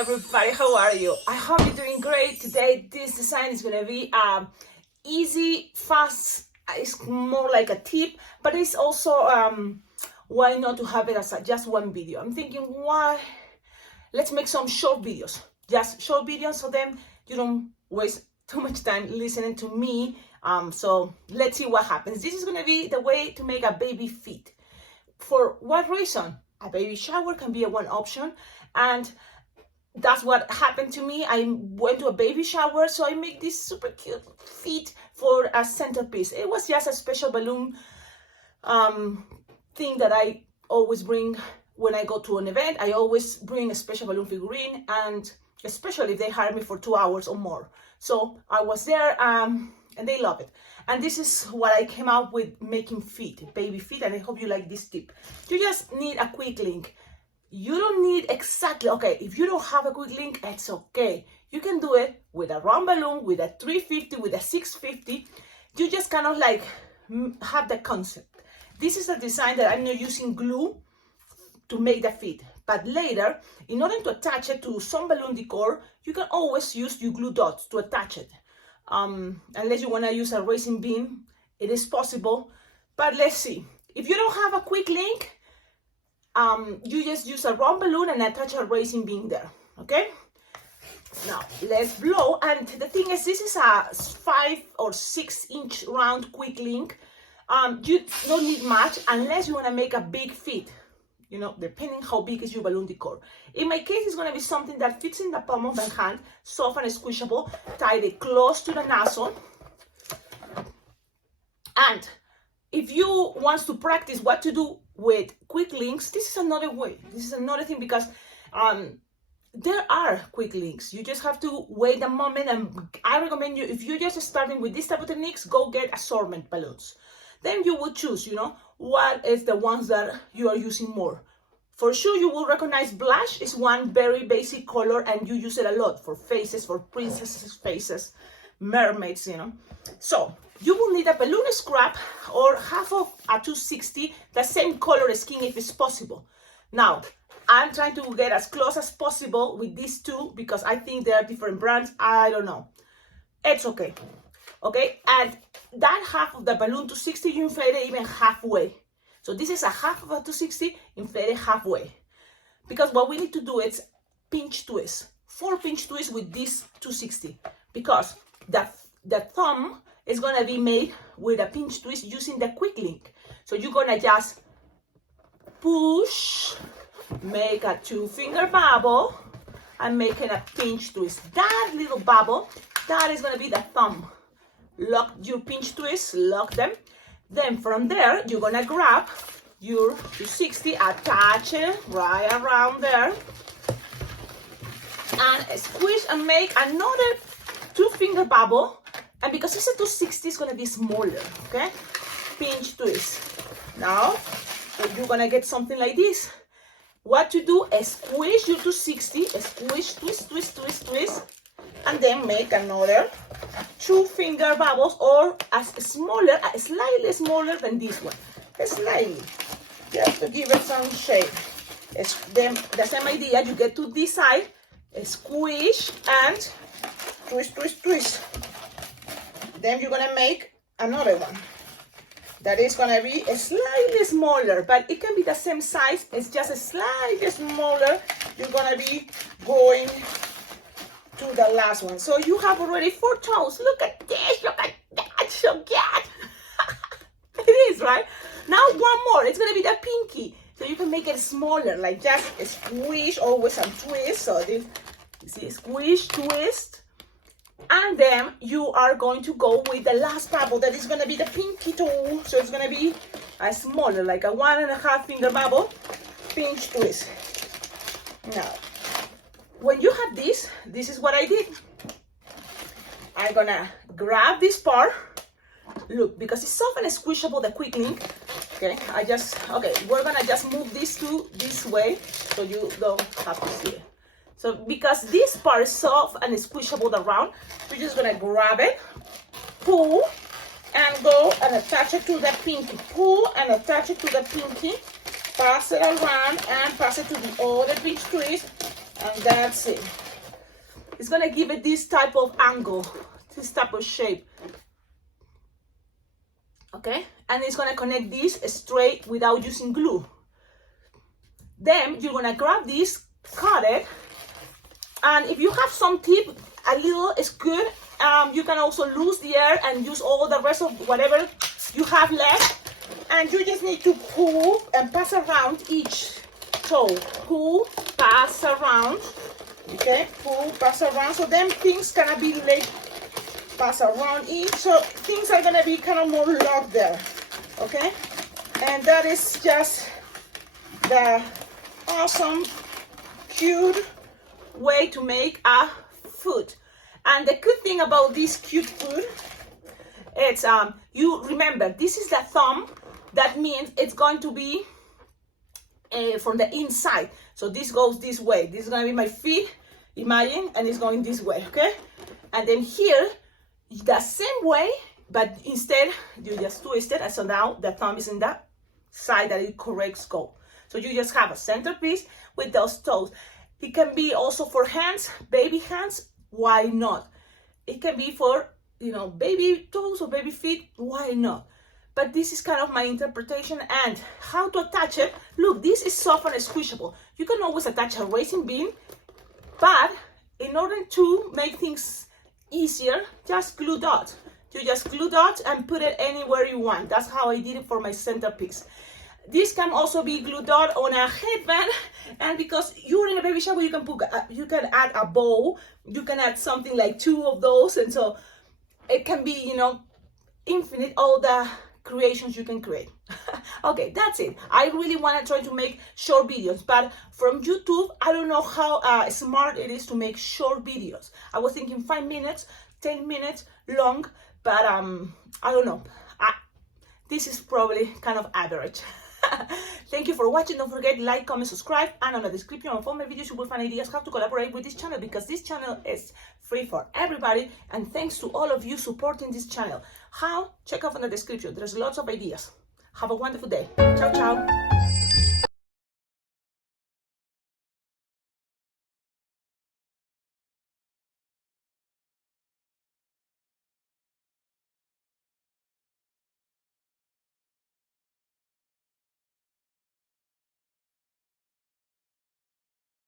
everybody, how are you? I hope you're doing great. Today this design is gonna be easy, fast. It's more like a tip, but it's also why not to have it as just one video. I'm thinking, why let's make some short videos, just short videos, so then you don't waste too much time listening to me. So let's see what happens. This is gonna be the way to make a baby feet. For what reason? A baby shower can be one option, and that's what happened to me. I went to a baby shower, so I make this super cute feet for a centerpiece. It was just a special balloon thing that I always bring when I go to an event. I always bring a special balloon figurine, and especially if they hire me for 2 hours or more. So I was there, and they love it. And this is what I came up with, making feet, baby feet, and I hope you like this tip. You just need a quick link. You don't need exactly, okay, if you don't have a quick link, it's okay. You can do it with a round balloon, with a 350, with a 650. You just kind of like have the concept. This is a design that I'm not using glue to make the feet. But later, in order to attach it to some balloon decor, you can always use your glue dots to attach it. Unless you want to use a racing beam, it is possible. But let's see. If you don't have a quick link, you just use a round balloon and attach a racing beam there, okay? Now, let's blow. And the thing is, this is a 5 or 6 inch round quick link. You don't need much unless you want to make a big feet, you know, depending how big is your balloon decor. In my case, it's going to be something that fits in the palm of my hand, soft and squishable, tied it close to the nozzle. And if you want to practice what to do with quick links, this is another way. This is another thing, because there are quick links. You just have to wait a moment, and I recommend you, if you're just starting with this type of techniques, go get assortment balloons. Then you will choose, you know, what is the ones that you are using more. For sure, you will recognize blush is one very basic color, and you use it a lot for faces, for princesses' faces, mermaids, you know. So you will need a balloon scrap or half of a 260, the same color scheme if it's possible. Now, I'm trying to get as close as possible with these two because I think they are different brands. I don't know. It's okay. Okay, and that half of the balloon 260, you inflate it even halfway. So this is a half of a 260, inflate it halfway. Because what we need to do is pinch twist, 4 pinch twists with this 260. Because the thumb is gonna be made with a pinch twist using the quick link. So you're gonna just push, make a 2-finger bubble, and making a pinch twist. That little bubble, that is gonna be the thumb. Lock your pinch twists, lock them. Then from there, you're gonna grab your 260, attach it right around there, and squish and make another 2-finger bubble. And because it's a 260, it's gonna be smaller, okay? Pinch twist. Now, you're gonna get something like this. What to do is squish your 260, squish, twist, twist, twist, twist, and then make another 2-finger bubbles, or as smaller, slightly smaller than this one, slightly, just to give it some shape. It's then the same idea. You get to this side, squish and twist, twist, twist. Then you're gonna make another one that is gonna be slightly smaller, but it can be the same size. It's just slightly smaller. You're gonna be going to the last one. So you have already 4 toes. Look at this, look at that, so cute. It is, right? Now one more, it's gonna be the pinky. So you can make it smaller, like just squish, always and twist. So this, you see, squish, twist. And then you are going to go with the last bubble, that is gonna be the pinky toe. So it's gonna be a smaller, like a 1.5-finger bubble, pinch twist. Now, when you have this is what I did. I'm gonna grab this part. Look, because it's soft and squishable, the quick link. Okay, we're gonna just move these two this way so you don't have to see it. So because this part is soft and squishable around, we're just gonna grab it, pull, and go and attach it to the pinky. Pull and attach it to the pinky. Pass it around and pass it to the other pinch twist. And that's it. It's gonna give it this type of angle, this type of shape. Okay, and it's gonna connect this straight without using glue. Then you're gonna grab this, cut it, and if you have some tip, a little is good. You can also lose the air and use all the rest of whatever you have left, and you just need to pull and pass around each toe. Pull, pass around. Okay, pull, pass around. So then things gonna be like pass around each. So things are gonna be kind of more locked there. Okay, and that is just the awesome, cute way to make a foot. And the good thing about this cute foot, it's you remember this is the thumb. That means it's going to be from the inside. So this goes this way. This is gonna be my feet. Imagine, and it's going this way, okay? And then here, the same way, but instead you just twist it, and so now the thumb is in that side that it corrects go. So you just have a centerpiece with those toes. It can be also for hands, baby hands, why not? It can be for, you know, baby toes or baby feet, why not? But this is kind of my interpretation. And how to attach it. Look, this is soft and squishable. You can always attach a raisin bean, but in order to make things easier, just glue dots. You just glue dots and put it anywhere you want. That's how I did it for my centerpiece. This can also be glue dot on a headband, and because you're in a baby shower, you can put, you can add a bow, you can add something like 2 of those, and so it can be, you know, infinite all the creations you can create. Okay, that's it. I really want to try to make short videos, but from YouTube, I don't know how smart it is to make short videos. I was thinking 5 minutes, 10 minutes long, but I don't know. This is probably kind of average. Thank you for watching. Don't forget to like, comment, subscribe, and on the description of all my videos you will find ideas how to collaborate with this channel, because this channel is free for everybody, and thanks to all of you supporting this channel. How? Check out in the description. There's lots of ideas. Have a wonderful day. Ciao, ciao.